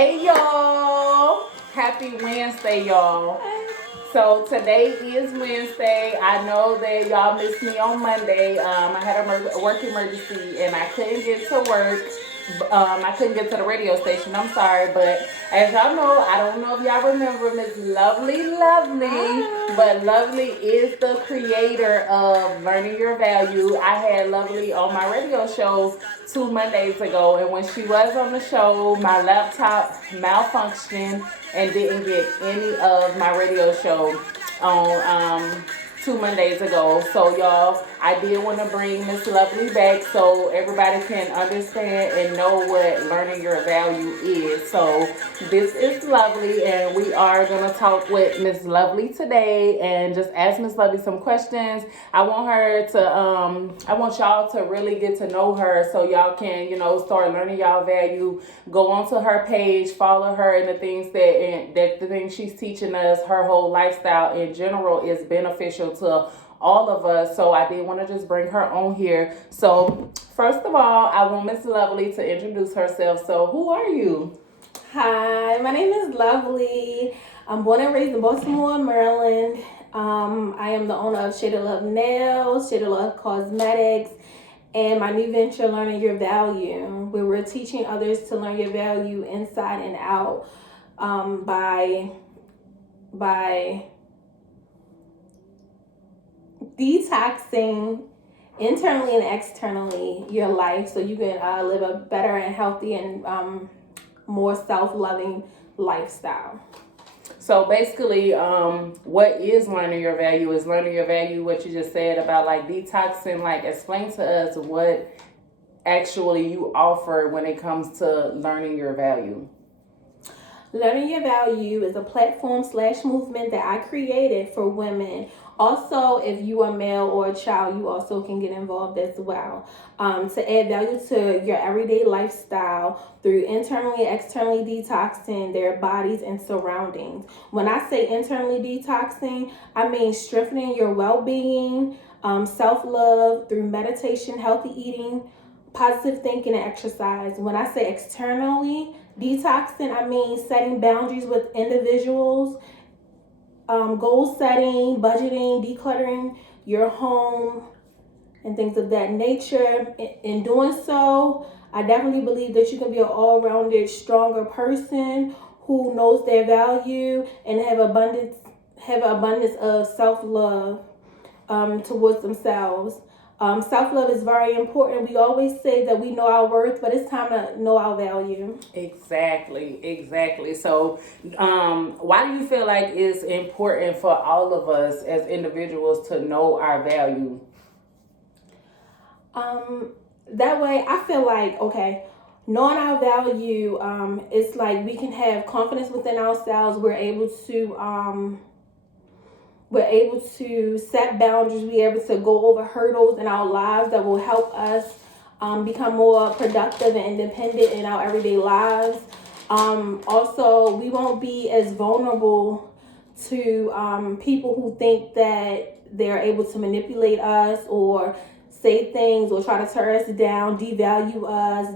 Hey y'all! Happy Wednesday, y'all. So today is Wednesday. I know that y'all missed me on Monday. I had a work emergency and I couldn't get to work. I couldn't get to the radio station. I'm sorry, but as y'all know, I don't know if y'all remember Miss Lovelee, but Lovelee is the creator of Learning Your Value. I had Lovelee on my radio show 2 Mondays ago, and when she was on the show, my laptop malfunctioned and didn't get any of my radio show on 2 Mondays ago. So y'all, I did want to bring Miss Lovelee back so everybody can understand and know what learning your value is. So this is Lovelee, and we are gonna talk with Miss Lovelee today and just ask Miss Lovelee some questions. I want her to I want y'all to really get to know her so y'all can, start learning y'all value. Go onto her page, follow her, and the things that the things she's teaching us, her whole lifestyle in general is beneficial to all of us. So I did want to just bring her on here. So first of all, I want Miss Lovelee to introduce herself. So who are you? Hi, my name is Lovelee. I'm born and raised in Baltimore, Maryland. I am the owner of Shade of Love Nails, Shade of Love Cosmetics, and my new venture, Learning Your Value, where we're teaching others to learn your value inside and out by detoxing internally and externally your life so you can live a better and healthy and more self-loving lifestyle. So basically, what is learning your value? Is learning your value what you just said about like detoxing? Like, explain to us what actually you offer when it comes to learning your value. Learning Your Value is a platform/movement that I created for women. Also, if you are male or a child, you also can get involved as well. To add value to your everyday lifestyle through internally and externally detoxing their bodies and surroundings. When I say internally detoxing, I mean strengthening your well-being, self-love through meditation, healthy eating, positive thinking, and exercise. When I say externally detoxing, I mean setting boundaries with individuals, goal setting, budgeting, decluttering your home, and things of that nature. In doing so, I definitely believe that you can be an all-rounded, stronger person who knows their value and have abundance of self-love towards themselves. Self-love is very important. We always say that we know our worth, but it's time to know our value. Exactly. So, why do you feel like it's important for all of us as individuals to know our value? That way, I feel like, okay, knowing our value, it's like we can have confidence within ourselves. We're able to set boundaries. We're able to go over hurdles in our lives that will help us become more productive and independent in our everyday lives. Also, we won't be as vulnerable to people who think that they're able to manipulate us or say things or try to tear us down, devalue us,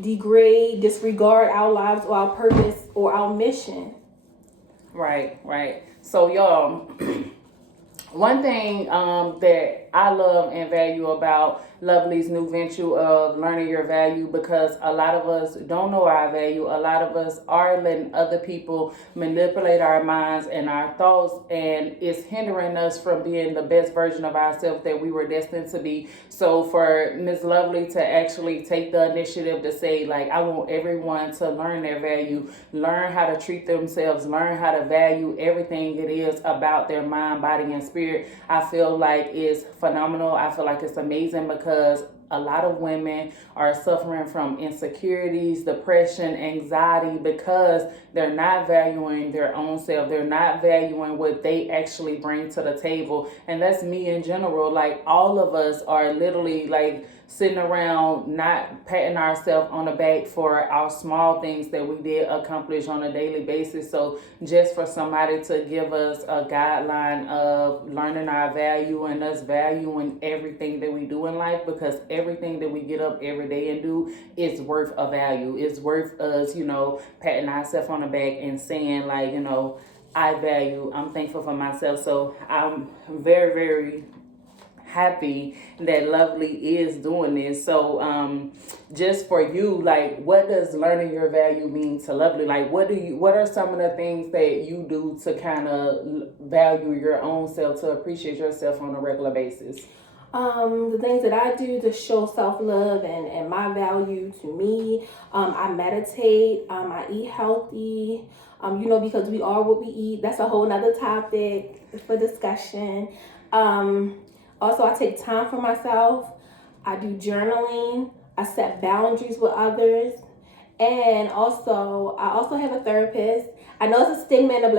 degrade, disregard our lives or our purpose or our mission. Right. So y'all, one thing that I love and value about Lovelee's new venture of Learning Your Value, because a lot of us don't know our value. A lot of us are letting other people manipulate our minds and our thoughts, and it's hindering us from being the best version of ourselves that we were destined to be. So for Ms. Lovelee to actually take the initiative to say, like, I want everyone to learn their value, learn how to treat themselves, learn how to value everything it is about their mind, body, and spirit, I feel like is phenomenal. I feel like it's amazing because a lot of women are suffering from insecurities, depression, anxiety because they're not valuing their own self. They're not valuing what they actually bring to the table. And that's me in general. Like, all of us are literally like sitting around not patting ourselves on the back for our small things that we did accomplish on a daily basis. So just for somebody to give us a guideline of learning our value and us valuing everything that we do in life, because everything that we get up every day and do is worth a value. It's worth us, patting ourselves on the back and saying like, I value, I'm thankful for myself. So I'm very, very happy that Lovelee is doing this. So just for you, like, what does learning your value mean to Lovelee? Like, what are some of the things that you do to kind of value your own self, to appreciate yourself on a regular basis? The things that I do to show self-love and my value to me, I meditate, I eat healthy, because we are what we eat. That's a whole nother topic for discussion. Also, I take time for myself. I do journaling. I set boundaries with others. And also, I also have a therapist. I know it's a stigma in the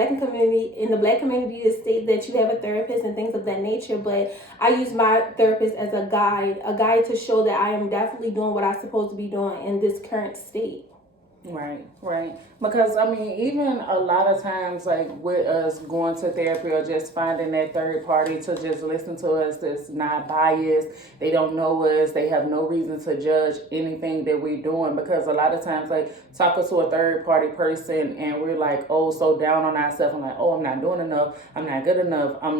black community to state that you have a therapist and things of that nature, but I use my therapist as a guide to show that I am definitely doing what I'm supposed to be doing in this current state. Right. Because even a lot of times, like with us going to therapy or just finding that third party to just listen to us that's not biased, they don't know us, they have no reason to judge anything that we're doing. Because a lot of times, like talking to a third party person and we're like, oh, so down on ourselves, I'm like, oh, I'm not doing enough, I'm not good enough, I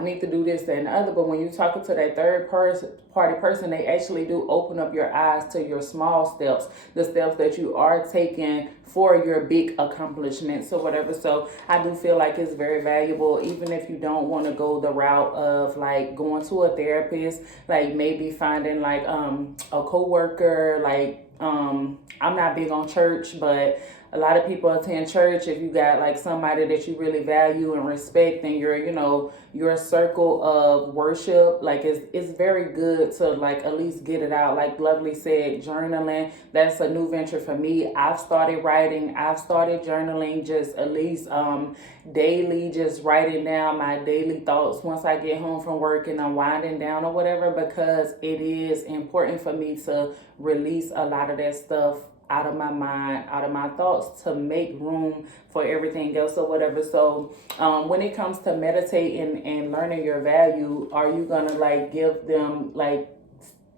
need to do this, that, and the other. But when you're talking to that third party person, they actually do open up your eyes to your small steps, the steps that you are taking for your big accomplishments or whatever. So I do feel like it's very valuable, even if you don't want to go the route of like going to a therapist, like maybe finding like a coworker. Like I'm not big on church, but a lot of people attend church. If you got like somebody that you really value and respect in your circle of worship, like it's very good to like at least get it out. Like Lovelee said, journaling, that's a new venture for me. I've started writing, I've started journaling, just at least daily, just writing down my daily thoughts once I get home from work and I'm winding down or whatever, because it is important for me to release a lot of that stuff out of my mind, out of my thoughts, to make room for everything else or whatever. So when it comes to meditating and learning your value, are you gonna like give them like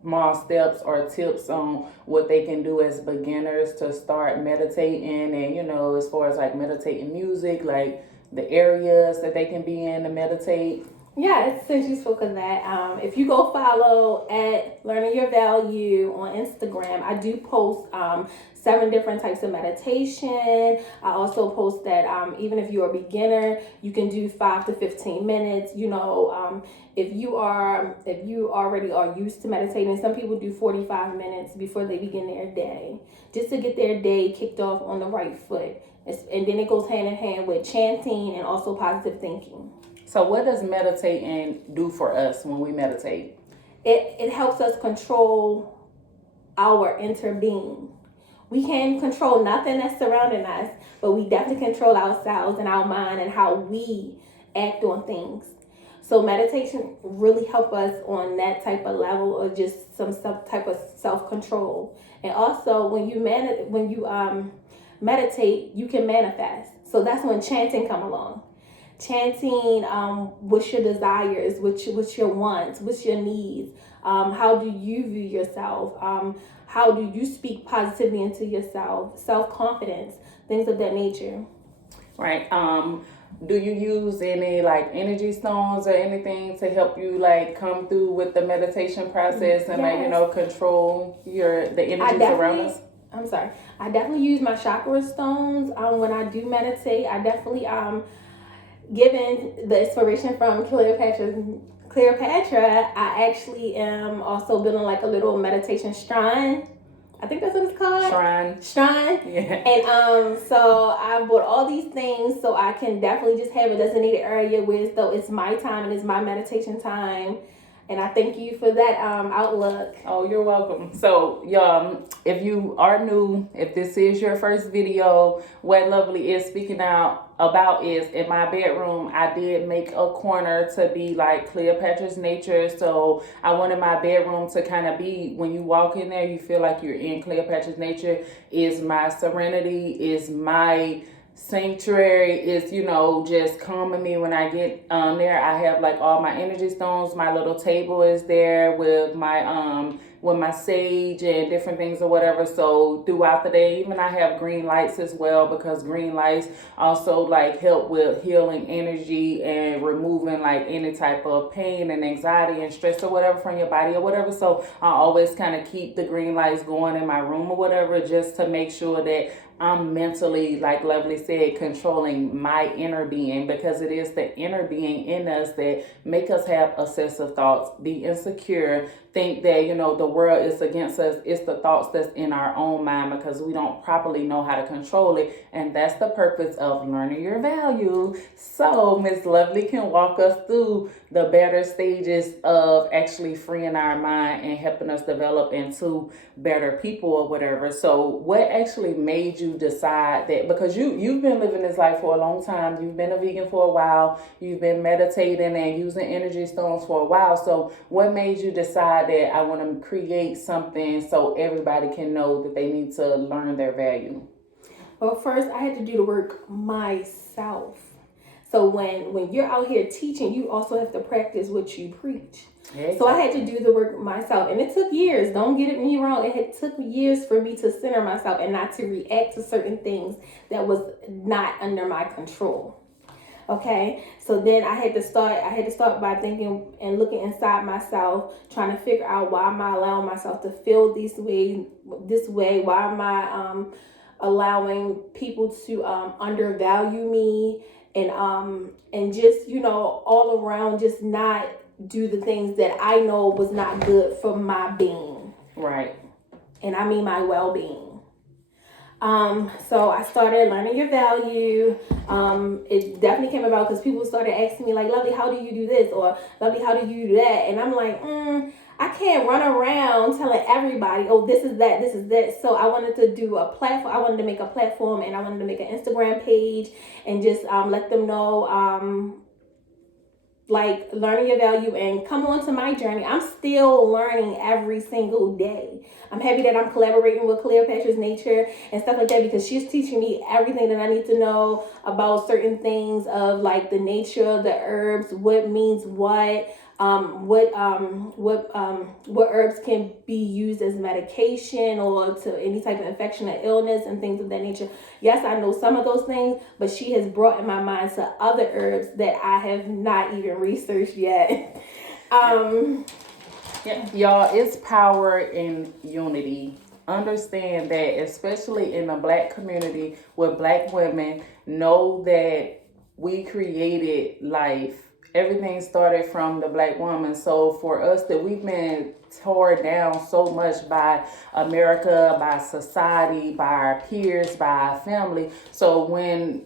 small steps or tips on what they can do as beginners to start meditating? And as far as like meditating music, like the areas that they can be in to meditate? Yeah, since you spoke of that, if you go follow at Learning Your Value on Instagram, I do post 7 different types of meditation. I also post that even if you're a beginner, you can do 5 to 15 minutes. If you already are used to meditating, some people do 45 minutes before they begin their day, just to get their day kicked off on the right foot. And then it goes hand in hand with chanting and also positive thinking. So what does meditating do for us when we meditate? It helps us control our inner being. We can't control nothing that's surrounding us, but we definitely control ourselves and our mind and how we act on things. So meditation really helps us on that type of level, or just some type of self-control. And also when you meditate, you can manifest. So that's when chanting come along. Chanting what's your desires, what's your wants, what's your needs, how do you view yourself, how do you speak positively into yourself, self-confidence, things of that nature. Right. Do you use any like energy stones or anything to help you like come through with the meditation process and Yes. control the energies around us? I'm sorry. I definitely use my chakra stones when I do meditate. I definitely given the inspiration from Cleopatra, I actually am also building like a little meditation shrine. I think that's what it's called. Shrine. Yeah. And so I bought all these things so I can definitely just have a designated area where, though it's my time and it's my meditation time, And I thank you for that outlook. Oh, you're welcome. So, if you are new, if this is your first video, what Lovelee is speaking out about is in my bedroom, I did make a corner to be like Cleopatra's nature. So I wanted my bedroom to kind of be, when you walk in there, you feel like you're in Cleopatra's nature. Is my serenity, is my sanctuary, is just calming me when I get there. I have like all my energy stones. My little table is there with my sage and different things or whatever. So throughout the day, even I have green lights as well, because green lights also like help with healing energy and removing like any type of pain and anxiety and stress or whatever from your body or whatever. So I always kind of keep the green lights going in my room or whatever, just to make sure that I'm mentally, like Lovelee said, controlling my inner being, because it is the inner being in us that make us have obsessive thoughts, be insecure, think that, the world is against us. It's the thoughts that's in our own mind, because we don't properly know how to control it. And that's the purpose of learning your value. So Miss Lovelee can walk us through the better stages of actually freeing our mind and helping us develop into better people or whatever. So what actually made you decide that? Because you've been living this life for a long time. You've been a vegan for a while. You've been meditating and using energy stones for a while. So what made you decide that I want to create something so everybody can know that they need to learn their value? Well, first I had to do the work myself. So when you're out here teaching, you also have to practice what you preach. Exactly. So I had to do the work myself, and it took years. Don't get me wrong. It took years for me to center myself and not to react to certain things that was not under my control. Okay, so then I had to start by thinking and looking inside myself, trying to figure out, why am I allowing myself to feel this way? Why am I allowing people to undervalue me, and just all around just not do the things that I know was not good for my being. Right. And I mean my well-being. So I started learning your value. It definitely came about because people started asking me like, Lovelee, how do you do this? Or Lovelee, how do you do that? And I'm like, I can't run around telling everybody, oh, this is that, this is that. So I wanted to do a platform. I wanted to make a platform, and I wanted to make an Instagram page and just let them know, like, learning your value and come on to my journey. I'm still learning every single day. I'm happy that I'm collaborating with Cleopatra's Nature and stuff like that, because she's teaching me everything that I need to know about certain things of like the nature, the herbs, what means what herbs can be used as medication or to any type of infection or illness and things of that nature. Yes, I know some of those things, but she has brought in my mind to other herbs that I have not even researched yet. Yeah, y'all, it's power in unity. Understand that, especially in the Black community with Black women, know that we created life. Everything started from the Black woman. So for us, that we've been torn down so much by America, by society, by our peers, by our family. So when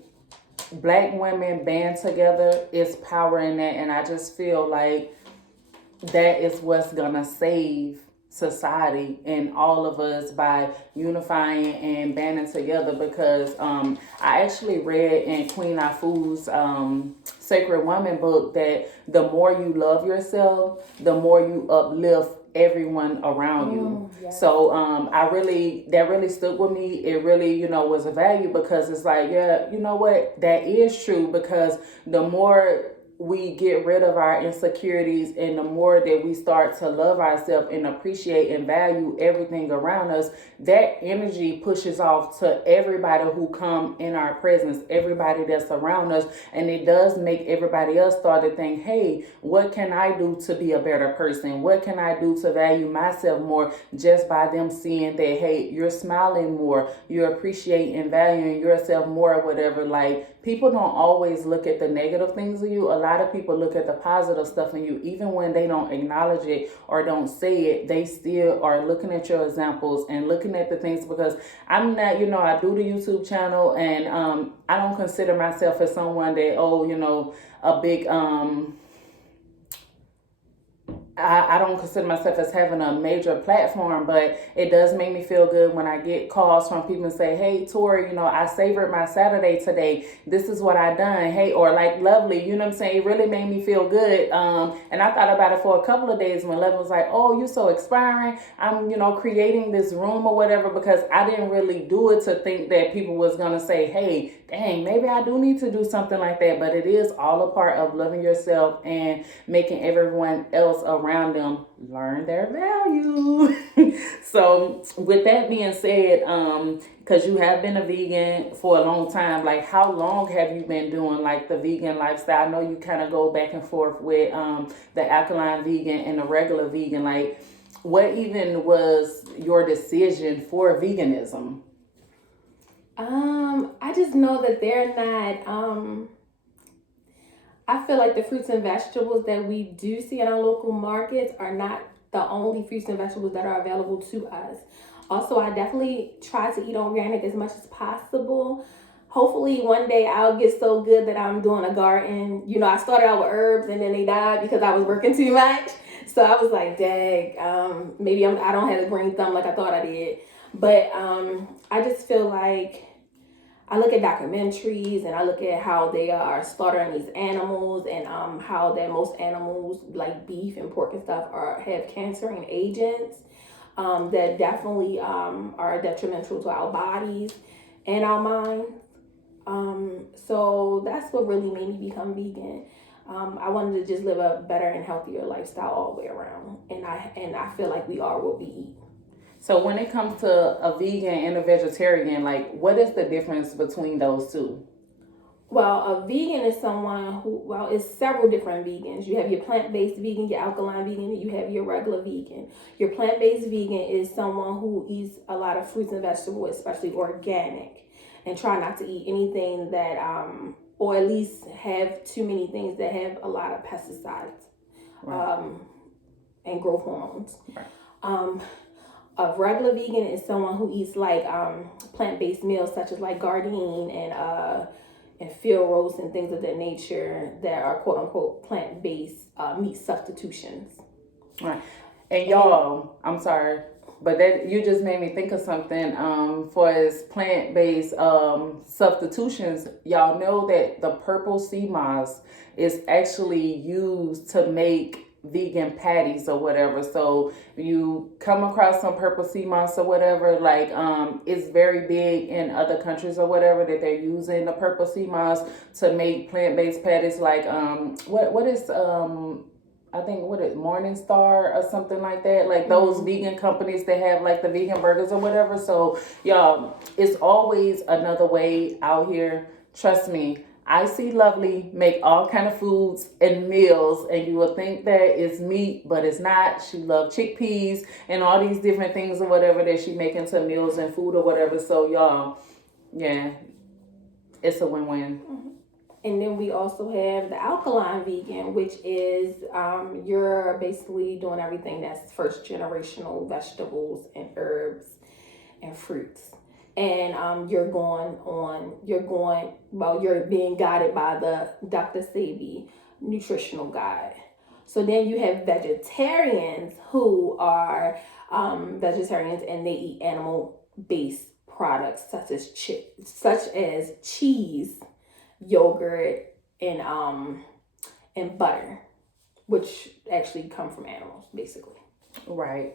Black women band together, it's power in that. And I just feel like that is what's gonna save society and all of us by unifying and banding together. Because I actually read in Queen Afu's Sacred Woman book that the more you love yourself, the more you uplift everyone around you. Yes. So that really stood with me. It really was a value, because it's like, yeah, you know what, that is true. Because the more we get rid of our insecurities, and the more that we start to love ourselves and appreciate and value everything around us, that energy pushes off to everybody who come in our presence, everybody that's around us. And it does make everybody else start to think, hey, what can I do to be a better person? What can I do to value myself more? Just by them seeing that, hey, you're smiling more, you're appreciating and valuing yourself more, or whatever. Like, people don't always look at the negative things of you. A lot of people look at the positive stuff in you. Even when they don't acknowledge it or don't say it, they still are looking at your examples and looking at the things. Because I'm not, I do the YouTube channel, and I don't consider myself as someone that, a big, I don't consider myself as having a major platform, but it does make me feel good when I get calls from people and say, hey, Tori, I savored my Saturday today. This is what I done. Hey, or like Lovelee, you know what I'm saying? It really made me feel good. And I thought about it for a couple of days when Lovelee was like, oh, you're so inspiring. I'm, creating this room or whatever, because I didn't really do it to think that people was going to say, hey, dang, maybe I do need to do something like that. But it is all a part of loving yourself and making everyone else around them learn their value. So with that being said, because you have been a vegan for a long time, like how long have you been doing like the vegan lifestyle? I know you kind of go back and forth with the Alkaline Vegan and the regular vegan. Like, what even was your decision for veganism? I just know that they're not, I feel like the fruits and vegetables that we do see in our local markets are not the only fruits and vegetables that are available to us. Also, I definitely try to eat organic as much as possible. Hopefully one day I'll get so good that I'm doing a garden. I started out with herbs and then they died because I was working too much. So I was like, dang, maybe I don't have a green thumb like I thought I did. But I just feel like I look at documentaries and I look at how they are slaughtering these animals and how that most animals like beef and pork and stuff have cancering agents that definitely are detrimental to our bodies and our minds. So that's what really made me become vegan. I wanted to just live a better and healthier lifestyle all the way around, and I feel like we are what we eat. So when it comes to a vegan and a vegetarian, like what is the difference between those two? Well, a vegan is someone it's several different vegans. You have your plant-based vegan, your alkaline vegan, and you have your regular vegan. Your plant-based vegan is someone who eats a lot of fruits and vegetables, especially organic, and try not to eat anything that, or at least have too many things that have a lot of pesticides, right, and growth hormones. Right. A regular vegan is someone who eats like plant-based meals such as like gardein and field roast and things of that nature that are quote unquote plant-based meat substitutions. Right. And y'all, I'm sorry, but that you just made me think of something. For as plant-based substitutions, y'all know that the purple sea moss is actually used to make vegan patties or whatever. So you come across some purple sea moss or whatever, like it's very big in other countries or whatever that they're using the purple sea moss to make plant-based patties. Like what is I think what is Morningstar or something like that, like those vegan companies that have like the vegan burgers or whatever. So y'all, it's always another way out here. Trust me, I see Lovelee make all kind of foods and meals, and you will think that it's meat, but it's not. She loves chickpeas and all these different things or whatever that she make into meals and food or whatever. So y'all, yeah, it's a win-win. Mm-hmm. And then we also have the alkaline vegan, which is you're basically doing everything that's first generational vegetables and herbs and fruits. And you're being guided by the Dr. Sebi nutritional guide. So then you have vegetarians who are vegetarians and they eat animal-based products such as cheese, yogurt, and butter, which actually come from animals, basically. Right.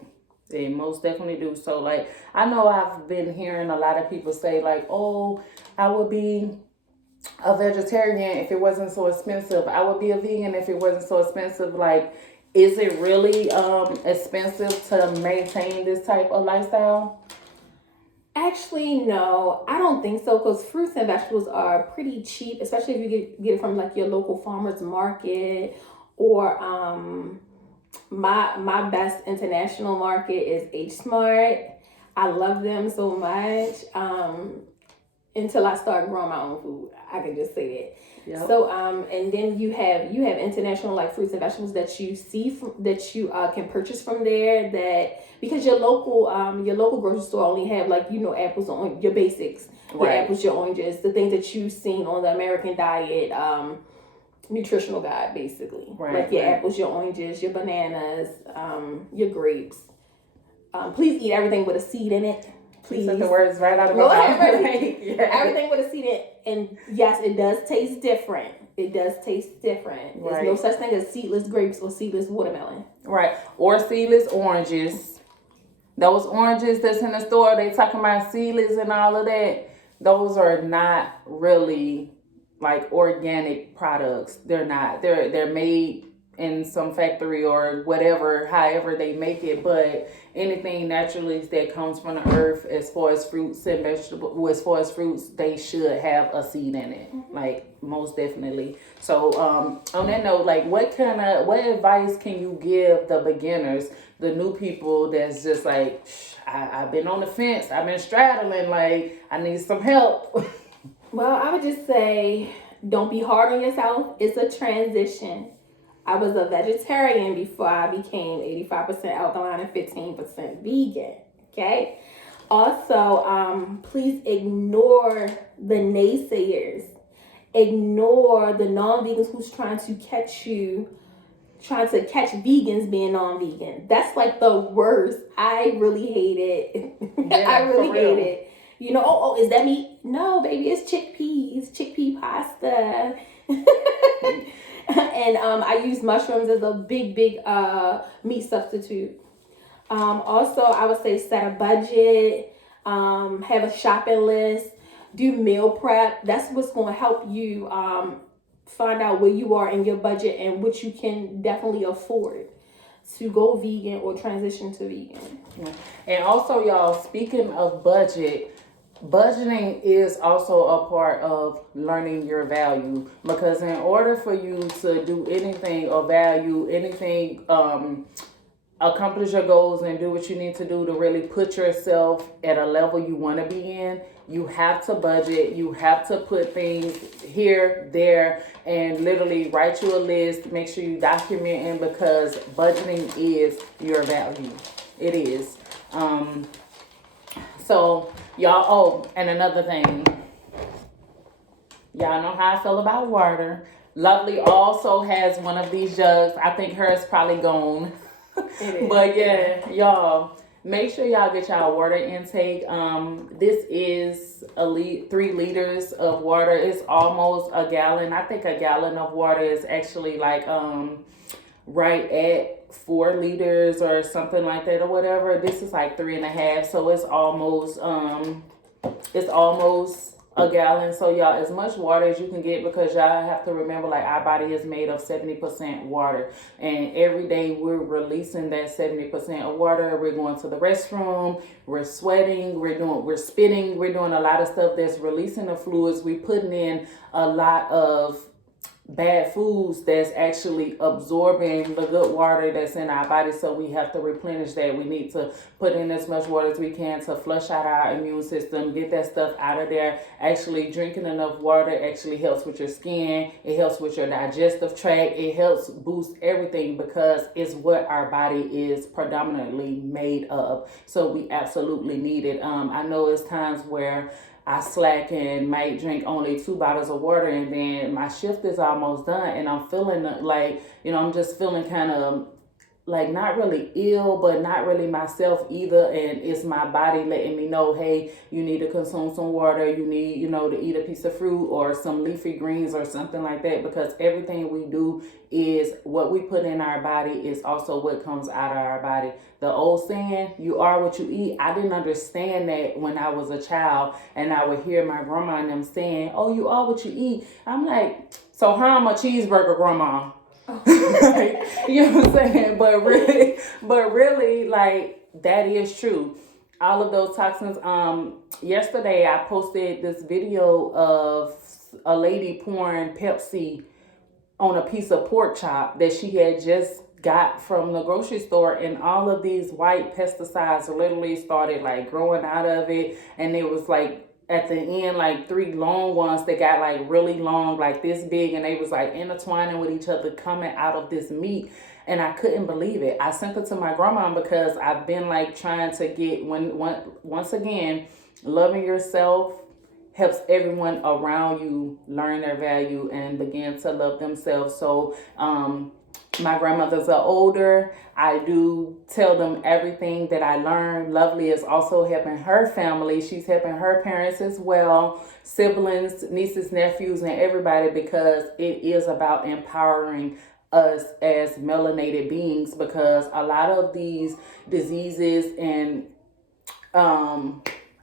They most definitely do. So, like, I know I've been hearing a lot of people say, like, oh, I would be a vegetarian if it wasn't so expensive. I would be a vegan if it wasn't so expensive. Like, is it really expensive to maintain this type of lifestyle? Actually, no, I don't think so, because fruits and vegetables are pretty cheap, especially if you get it from like your local farmer's market or my best international market is H Smart. I love them so much. Until I start growing my own food, I can just say that. Yep. So and then you have international like fruits and vegetables that you see that you can purchase from there, that because your local grocery store only have like apples on your basics, right, your apples, your oranges, the things that you've seen on the American diet, nutritional guide, basically. Right, Like your right. apples, your oranges, your bananas, your grapes. Please eat everything with a seed in it. Please. You took the words right out of my Go mouth. ahead, Yeah. Everything with a seed in it. And yes, it does taste different. It does taste different. Right. There's no such thing as seedless grapes or seedless watermelon. Right. Or seedless oranges. Those oranges that's in the store, they talking about seedless and all of that. Those are not really like organic products. They're not. They're made in some factory or whatever, however they make it. But anything naturally that comes from the earth, as far as fruits and vegetables, as far as fruits, they should have a seed in it. Like most definitely. So on that note, like what advice can you give the beginners, the new people that's just like, I've been on the fence, I've been straddling, like I need some help? Well, I would just say, don't be hard on yourself. It's a transition. I was a vegetarian before I became 85% alkaline and 15% vegan. Okay. Also, please ignore the naysayers. Ignore the non-vegans who's trying to catch vegans being non-vegan. That's like the worst. I really hate it. Yeah, I really for real. hate it. You know, oh, is that meat? No, baby, it's chickpea pasta. And I use mushrooms as a big meat substitute. Also, I would say set a budget, have a shopping list, do meal prep. That's what's going to help you find out where you are in your budget and what you can definitely afford to go vegan or transition to vegan. And also, y'all, speaking of budgeting is also a part of learning your value, because in order for you to do anything or value anything, accomplish your goals and do what you need to do to really put yourself at a level you want to be in, you have to budget. You have to put things here, there, and literally write you a list. Make sure you document it, because budgeting is your value. It is. So y'all, oh, and another thing, y'all know how I feel about water. Lovelee also has one of these jugs. I think hers probably gone. But yeah, y'all, make sure y'all get y'all water intake. This is 3 liters of water. It's almost a gallon. I think a gallon of water is actually like right at 4 liters or something like that or whatever. This is like 3.5, so it's almost a gallon. So y'all, as much water as you can get, because y'all have to remember, like, our body is made of 70% water, and every day we're releasing that 70% of water. We're going to the restroom, we're sweating, we're spitting, we're doing a lot of stuff that's releasing the fluids. We're putting in a lot of bad foods that's actually absorbing the good water that's in our body. So we have to replenish that. We need to put in as much water as we can to flush out our immune system, get that stuff out of there. Actually drinking enough water actually helps with your skin. It helps with your digestive tract. It helps boost everything, because it's what our body is predominantly made of. So we absolutely need it. I know it's times where I slack and might drink only 2 bottles of water, and then my shift is almost done, and I'm feeling like, I'm just feeling kind of like not really ill, but not really myself either. And it's my body letting me know, hey, you need to consume some water. You need, to eat a piece of fruit or some leafy greens or something like that, because everything we do is what we put in our body is also what comes out of our body. The old saying, you are what you eat. I didn't understand that when I was a child, and I would hear my grandma and them saying, oh, you are what you eat. I'm like, so how am I a cheeseburger, grandma? You know what I'm saying? But really, like, that is true. All of those toxins. Yesterday I posted this video of a lady pouring Pepsi on a piece of pork chop that she had just got from the grocery store, and all of these white pesticides literally started like growing out of it, and it was like at the end like 3 long ones that got like really long, like this big, and they was like intertwining with each other coming out of this meat. And I couldn't believe it. I sent it to my grandma, because I've been like trying to get once again, loving yourself helps everyone around you learn their value and begin to love themselves. So my grandmothers are older. I do tell them everything that I learned. Lovelee is also helping her family. She's helping her parents as well, siblings, nieces, nephews, and everybody, because it is about empowering us as melanated beings, because a lot of these diseases and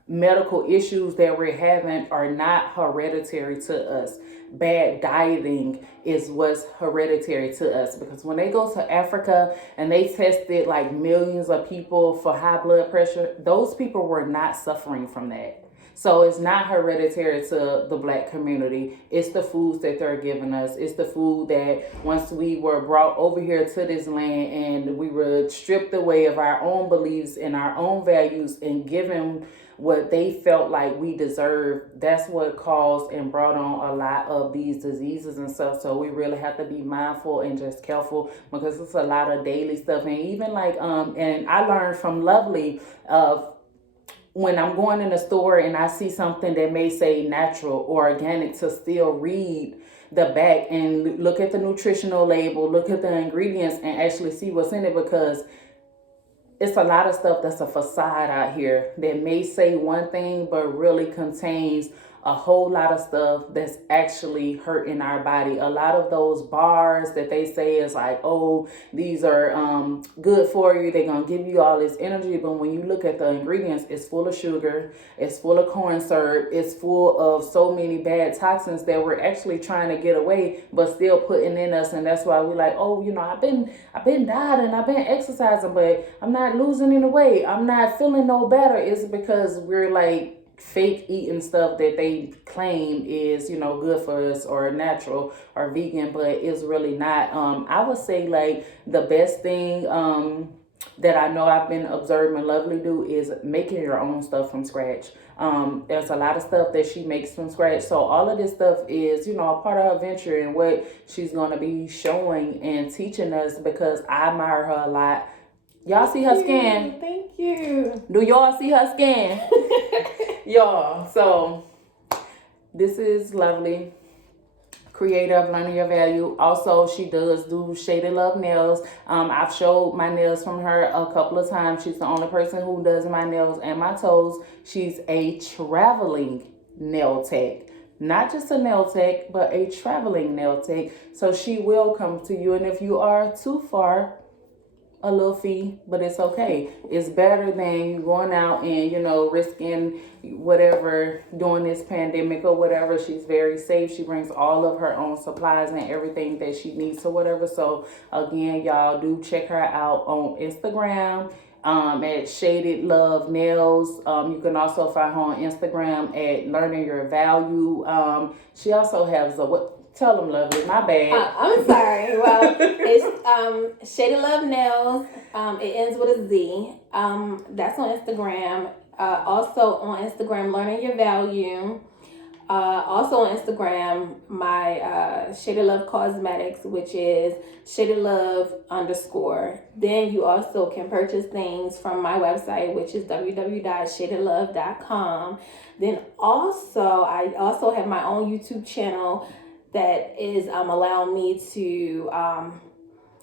medical issues that we're having are not hereditary to us. Bad dieting is what's hereditary to us, because when they go to Africa and they tested like millions of people for high blood pressure, those people were not suffering from that. So it's not hereditary to the Black community. It's the foods that they're giving us. It's the food that once we were brought over here to this land and we were stripped away of our own beliefs and our own values and given what they felt like we deserved, that's what caused and brought on a lot of these diseases and stuff. So we really have to be mindful and just careful, because it's a lot of daily stuff. And even like and I learned from Lovelee of when I'm going in a store and I see something that may say natural or organic, to still read the back and look at the nutritional label, look at the ingredients, and actually see what's in it, because it's a lot of stuff that's a facade out here that may say one thing but really contains a whole lot of stuff that's actually hurting our body. A lot of those bars that they say is like, oh, these are good for you, they're gonna give you all this energy, but when you look at the ingredients, it's full of sugar, it's full of corn syrup, it's full of so many bad toxins that we're actually trying to get away but still putting in us. And that's why we're like, oh, you know, I've been dieting, I've been exercising, but I'm not losing any weight, I'm not feeling no better. It's because we're like fake eating stuff that they claim is, you know, good for us or natural or vegan, but it's really not. I would say like the best thing that I know I've been observing Lovelee do is making your own stuff from scratch. There's a lot of stuff that she makes from scratch. So all of this stuff is, you know, a part of her venture and what she's going to be showing and teaching us, because I admire her a lot. Y'all see her skin? Thank you. Do y'all see her skin? Y'all, so this is Lovelee, creator of Learning Your Value. Also, she does do Shaded Love nails. I've showed my nails from her a couple of times. She's the only person who does my nails and my toes. She's a traveling nail tech. Not just a nail tech, but a traveling nail tech. So she will come to you, and if you are too far, a little fee, but it's okay. It's better than you going out and, you know, risking whatever during this pandemic or whatever. She's very safe. She brings all of her own supplies and everything that she needs or whatever. So again, y'all do check her out on Instagram at Shaded Love Nails. You can also find her on Instagram at Learning Your Value. She also has a tell them, Lovelee. My bad. I'm sorry. Well, it's Shaded Love Nails. It ends with a Z. That's on Instagram. Also on Instagram, Learning Your Value. Also on Instagram, my Shaded Love Cosmetics, which is Shaded Love _ Then you also can purchase things from my website, which is www.shadedlove.com. Then also, I also have my own YouTube channel that is allowing me to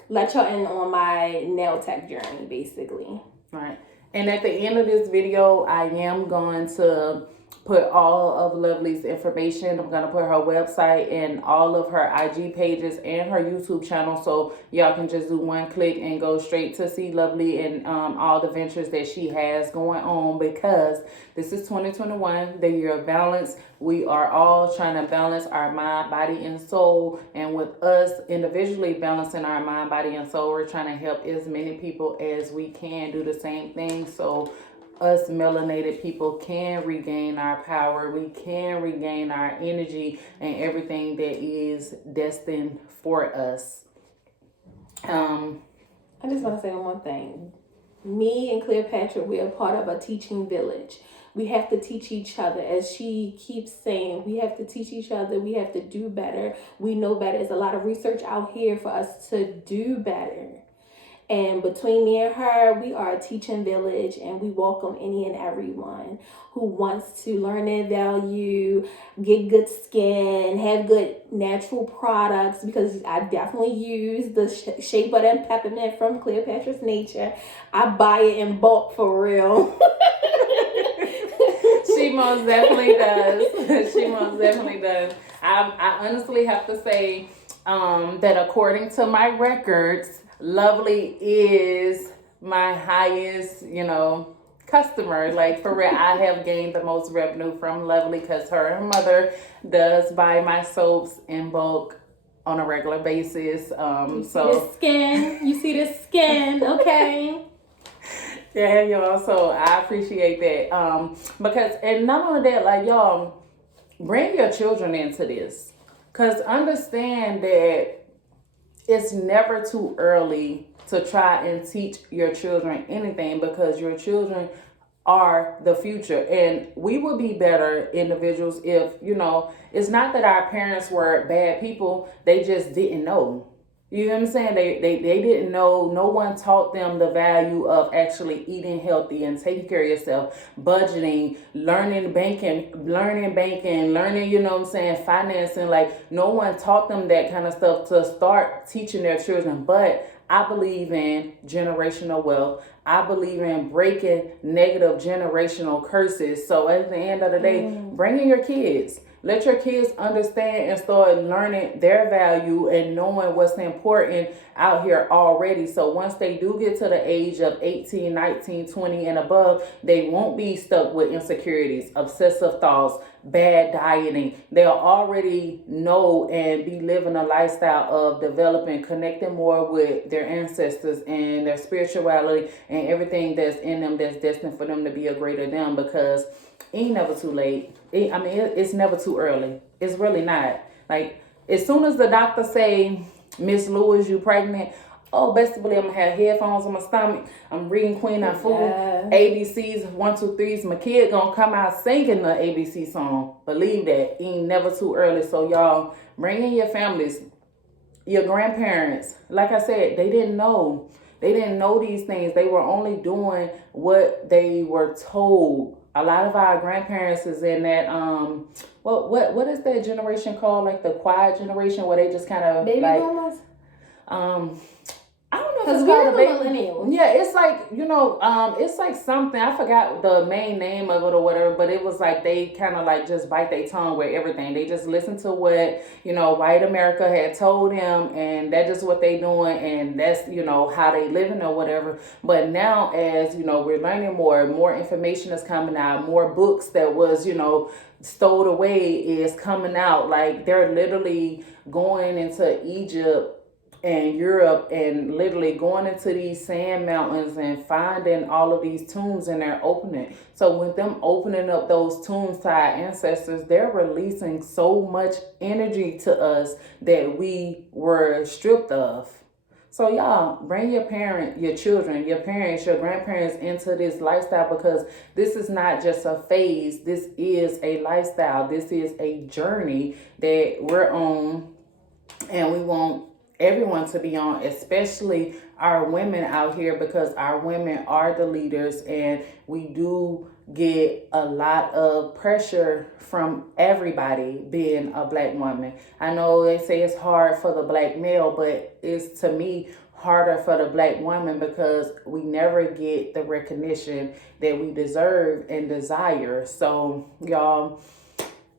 let y'all in on my nail tech journey, basically. Right. And at the end of this video, I am going to put all of Lovelee's information. I'm going to put her website and all of her IG pages and her YouTube channel, so y'all can just do one click and go straight to see Lovelee and all the ventures that she has going on, because this is 2021, the year of balance. We are all trying to balance our mind, body, and soul. And with us individually balancing our mind, body, and soul, we're trying to help as many people as we can do the same thing. So us melanated people can regain our power. We can regain our energy and everything that is destined for us. I just want to say one more thing. Me and Cleopatra, we are part of a teaching village. We have to teach each other. As she keeps saying, we have to teach each other. We have to do better. We know better. There's a lot of research out here for us to do better. And between me and her, we are a teaching village, and we welcome any and everyone who wants to learn their value, get good skin, have good natural products, because I definitely use the shea butter and peppermint from Cleopatra's Nature. I buy it in bulk for real. She most definitely does. She most definitely does. I honestly have to say that according to my records, Lovelee is my highest, customer. Like, for real, I have gained the most revenue from Lovelee because her mother does buy my soaps in bulk on a regular basis. You see the skin. You see the skin. Okay. Yeah, y'all. So I appreciate that. Because, and not only that, like, y'all, bring your children into this. Because understand that it's never too early to try and teach your children anything, because your children are the future, and we would be better individuals if, it's not that our parents were bad people, they just didn't know. You know what I'm saying? They didn't know. No one taught them the value of actually eating healthy and taking care of yourself, budgeting, learning banking, financing. Like, no one taught them that kind of stuff to start teaching their children. But I believe in generational wealth. I believe in breaking negative generational curses. So at the end of the day, bring in your kids. Let your kids understand and start learning their value and knowing what's important out here already. So once they do get to the age of 18, 19, 20 and above, they won't be stuck with insecurities, obsessive thoughts, bad dieting. They'll already know and be living a lifestyle of developing, connecting more with their ancestors and their spirituality and everything that's in them that's destined for them to be a greater them, because it ain't never too late. It's never too early. It's really not. Like, as soon as the doctor say, Miss Lewis, you pregnant, oh, best believe I'm going to have headphones on my stomach. I'm reading Queen and Food, ABCs, 1, 2, 3s. My kid going to come out singing the ABC song. Believe that. It ain't never too early. So, y'all, bring in your families, your grandparents. Like I said, they didn't know. They didn't know these things. They were only doing what they were told. A lot of our grandparents is in that what is that generation called? Like the quiet generation, where they just kind of baby boomers. I don't know if it's called a baby millennial. Yeah, it's like, it's like something, I forgot the main name of it or whatever, but it was like they kind of like just bite their tongue with everything. They just listen to what, white America had told them, and that's just what they doing, and that's, how they living or whatever. But now, as, we're learning more information is coming out, more books that was, stowed away is coming out. Like, they're literally going into Egypt and Europe and literally going into these sand mountains and finding all of these tombs, and they're opening. So with them opening up those tombs to our ancestors, they're releasing so much energy to us that we were stripped of. So y'all, bring your children, your parents, your grandparents into this lifestyle, because this is not just a phase. This is a lifestyle. This is a journey that we're on, and we want everyone to be on, especially our women out here, because our women are the leaders, and we do get a lot of pressure from everybody being a black woman. I know they say it's hard for the black male, but it's, to me, harder for the black woman, because we never get the recognition that we deserve and desire. So y'all,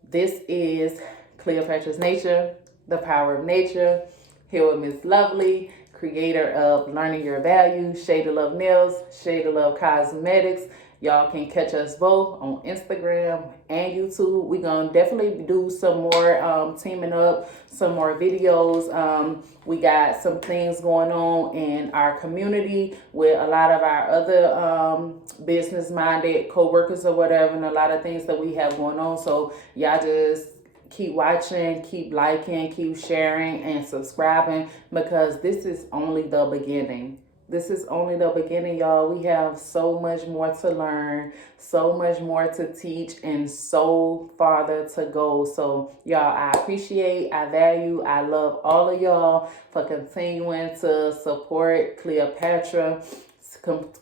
this is Cleopatra's Nature, the power of nature, here with Miss Lovelee, creator of Learning Your Value, Shade of Love Nails, Shade of Love Cosmetics. Y'all can catch us both on Instagram and YouTube. We're going to definitely do some more teaming up, some more videos. We got some things going on in our community with a lot of our other business-minded co-workers or whatever, and a lot of things that we have going on. So y'all just keep watching, keep liking, keep sharing, and subscribing, because this is only the beginning. This is only the beginning, y'all. We have so much more to learn, so much more to teach, and so farther to go. So, y'all, I appreciate, I value, I love all of y'all for continuing to support Cleopatra.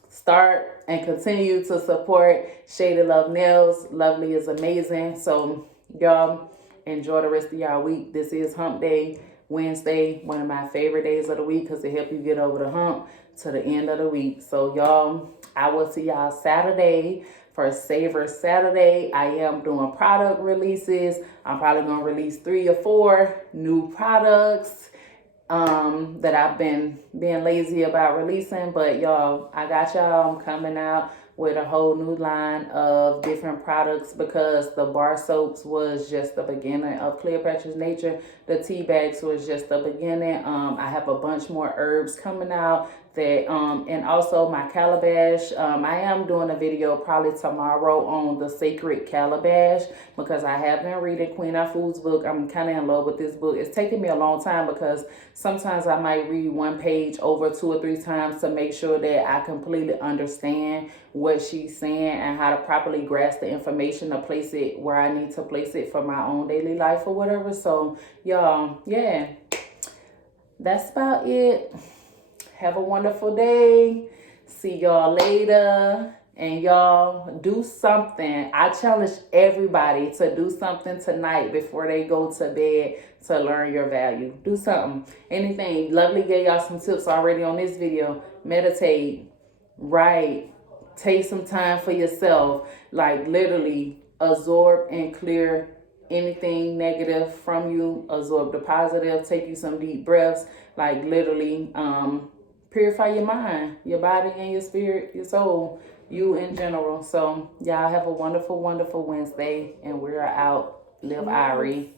Start and continue to support Shady Love Nails. Lovelee is amazing. So, y'all, enjoy the rest of y'all week. This is Hump Day, Wednesday, one of my favorite days of the week because it helps you get over the hump to the end of the week. So y'all, I will see y'all Saturday for Savor Saturday. I am doing product releases. I'm probably gonna release 3 or 4 new products that I've been being lazy about releasing. But y'all, I got y'all. I'm coming out with a whole new line of different products because the bar soaps was just the beginning of Cleopatra's Nature. The tea bags was just the beginning. I have a bunch more herbs coming out that and also my calabash. I am doing a video probably tomorrow on the sacred calabash because I have been reading Queen of Food's book. I'm kind of in love with this book. It's taken me a long time because sometimes I might read one page over 2 or 3 times to make sure that I completely understand what she's saying and how to properly grasp the information to place it where I need to place it for my own daily life or whatever. So y'all, yeah, that's about it. Have a wonderful day. See y'all later. And y'all, do something. I challenge everybody to do something tonight before they go to bed to learn your value. Do something. Anything. Lovelee gave y'all some tips already on this video. Meditate. Write. Take some time for yourself. Like literally absorb and clear anything negative from you. Absorb the positive. Take you some deep breaths. Like literally purify your mind, your body, and your spirit, your soul, you in general. So y'all have a wonderful, wonderful Wednesday, and we're out. Live Irie.